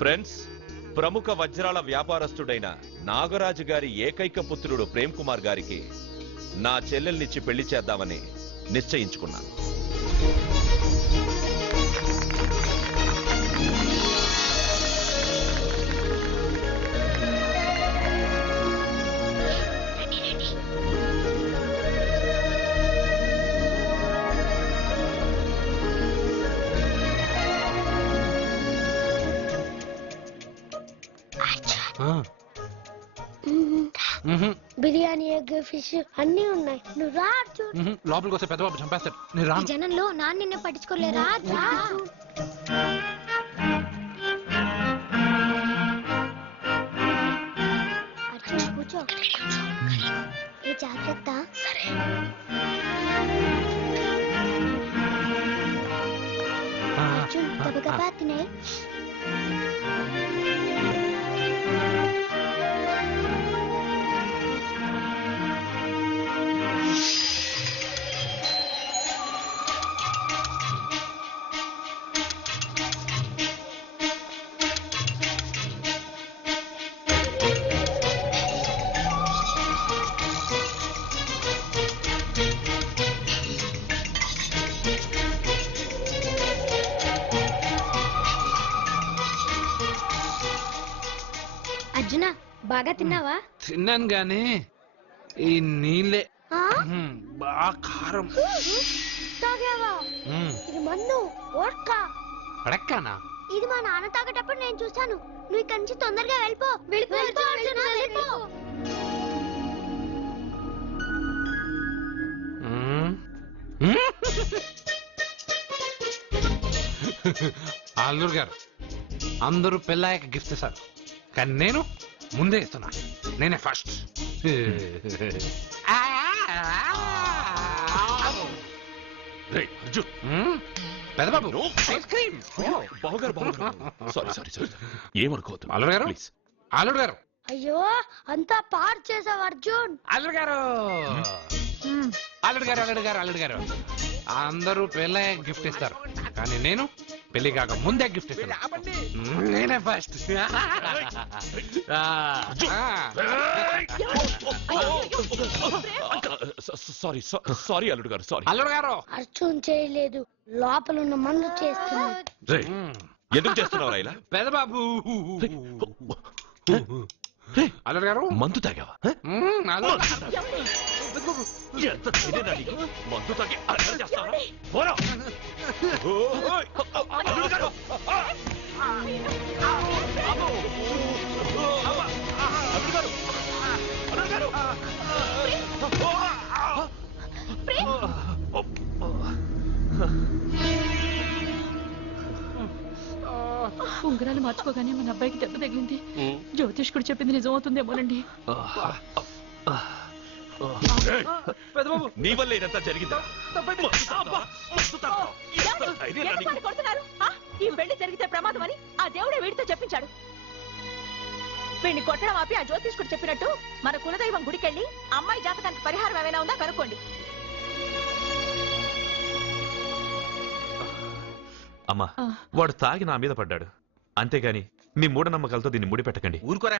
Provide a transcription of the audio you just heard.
Friends, ప్రముఖ వజ్రాల వ్యాపారస్తుడైన నాగరాజు గారి ఏకైక పుత్రుడు ప్రేమ్ కుమార్ గారికి నా చెల్లెల్నిచ్చి పెళ్లి చేద్దామని నిశ్చయించుకున్నాను. బిర్యానీ, ఎగ్, ఫిష్ అన్ని ఉన్నాయి. నువ్వు రా అర్జున్. లోపలికి వస్తే పెద్దబాబు చంపేస్తాడు. నేను రాను. జనంలో నాన్న నిన్నే పట్టించుకోలేరా? అర్జున్ కూర్చో. ఏ జాగ్రత్త. సరే. అర్జున్ గబగబా తినే. అర్జున, బాగా తిన్నావా? తిన్నాను గాని ఈ నీళ్ళే బాగా కారం. తాగావా? ఇది మందు, వోడ్కా. పడక్కానా? ఇది మా నాన్న తాగేటప్పుడు నేను చూశాను. నువ్వు ఇక్కడి నుంచి తొందరగా వెళ్ళిపో. వెళ్ళిపో అర్జున, వెళ్ళిపో. అల్లుడు గారు, అందరూ పెళ్ళాయక గిఫ్ట్ ఇస్తారు, కానీ నేను ముందే ఇస్తున్నా. నేనే ఫస్ట్. పెద్దబాబు ఐస్ క్రీమ్. ఏమనుకోవద్దు. అల్లుడు గారు, అల్లుడు గారు. అయ్యో, అంతా పాడు చేసావు అర్జున్. అల్లుడు గారు, అల్లుడు గారు, అల్లుడు గారు, అల్లుడు గారు, అందరూ పెళ్ళాయక గిఫ్ట్ ఇస్తారు, కానీ నేను పెళ్లి కాక ముందే గిఫ్ట్ ఇస్తున్నా. నేనే ఫస్ట్. సారీ అల్లుడు గారు, సారీ. అల్లుడు గారు, అర్జున్ చేయలేదు, లోపల ఉన్న మందు చేస్తున్నాడు. ఎందుకు చేస్తున్నావు ఇలా? పెద్దబాబు. అల్లుడు గారు, మందు తాగావా? మందు తాగి అల్లరి చేస్తావా? పోరా. అల్లుడు గారు. అల్లుడు గారు. అల్లుడు గారు. ఉంగరాలు మార్చుకోగానే మన అబ్బాయికి దెబ్బ తగిలింది. జ్యోతిష్కుడు చెప్పింది నిజం అవుతుందేమోనండి. నీ వల్ల ఇదంతా జరిగిందా? ఈ పెళ్లి జరిగితే ప్రమాదం అని ఆ దేవుడే వీడితో చెప్పించాడు. వీడిని కొట్టడం ఆపి ఆ జ్యోతిష్కుడు చెప్పినట్టు మన కులదైవం గుడికెళ్ళి అమ్మాయి జాతకానికి పరిహారం ఏమైనా ఉందా కనుక్కోండి. అమ్మా, వాడు తాగి నా మీద పడ్డాడు, అంతేగాని మీ మూఢనమ్మకాలతో దీన్ని ముడిపెట్టకండి. ఊరుకోరా.